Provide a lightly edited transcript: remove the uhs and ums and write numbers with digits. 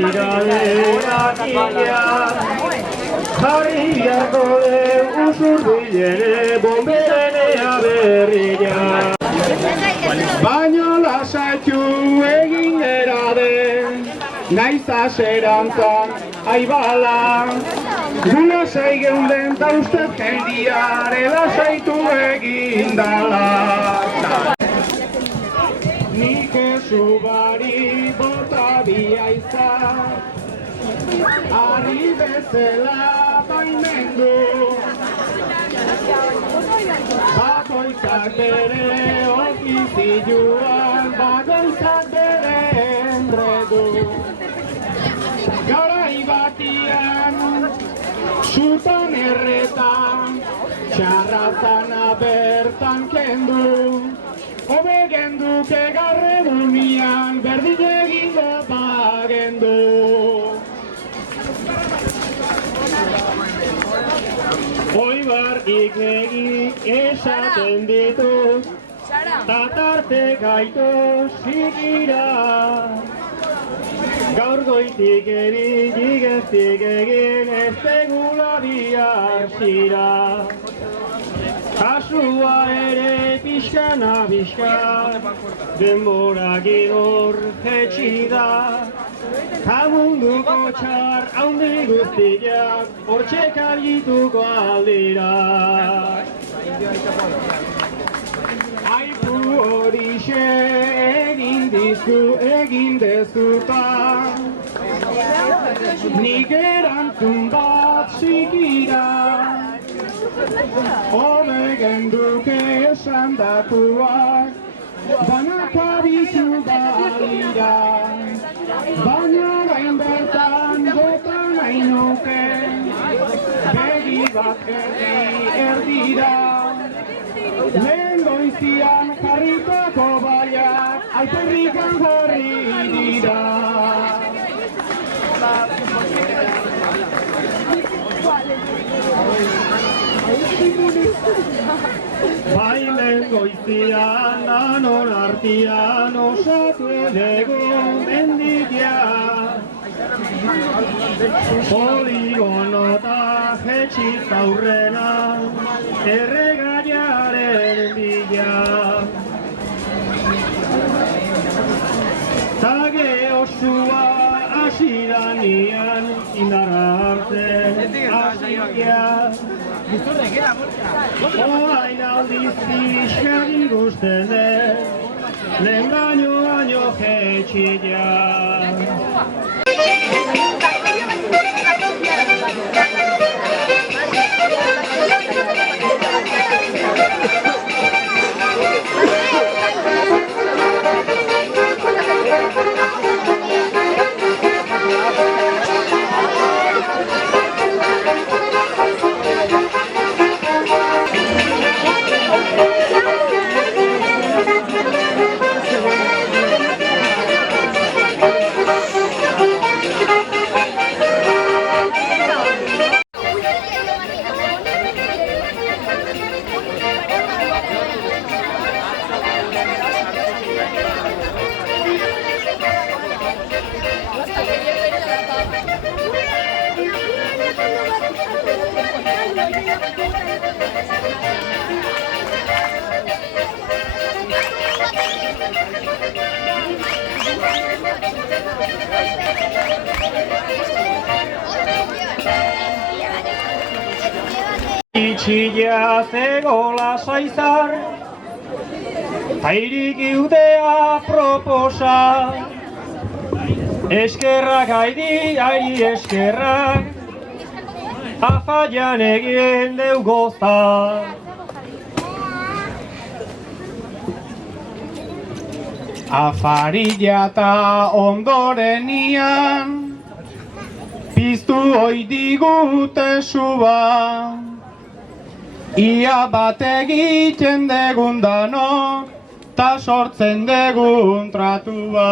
iradeak ila. Jarri biharko deu usurbilene bomberenea berria. Baina lasaitu egin era den, naiz aserantzan aibala. Gu lasai geunden ta ustez jendiare lasaitu egin dala. Nik esubari bota biaiza, ari bezala baimendu. Bakoitzak bere okizioan, bakoitzak bere enredu. Garai batian, sutan erretan, txarrazana bertan kendu. Hobe genduke garredunian, berdin egingo bagendu. Oibar ikegik esaten ditut, tatarte gaito zikira. Gaur goitik igeztik egin ez tegula bihar zira. Kasua ere pixkana pixka, denbora gihor jetxida. Kamunduko txar haundi guztiak, hortxe kalgituko aldira. Aipu horixe egin dezuta, nik erantzun bat zikira. Hobe genduke esan datuak, banakabizu balira. Baina gain bertan bota nahi nuke, begi bat erdira. Lehen goizian jarritako baiak, alperrikan jarri dira. Bailen goizian, anon artian, osatu egun menditia. Poligonota jetxiz aurrena, erregaiaren bila. Tage osua asiranian, indarra hartzen asia. Oain aldiz pixkari guzten lehen baino jetxila. Itxila zegola saizar, tairik iudea proposa. Eskerrak airi eskerrak, afaian egin deu goza. Afarilla eta ondorenian, piztu hoi digute suba. Ia bat egiten degun dano, ta sortzen degun tratua.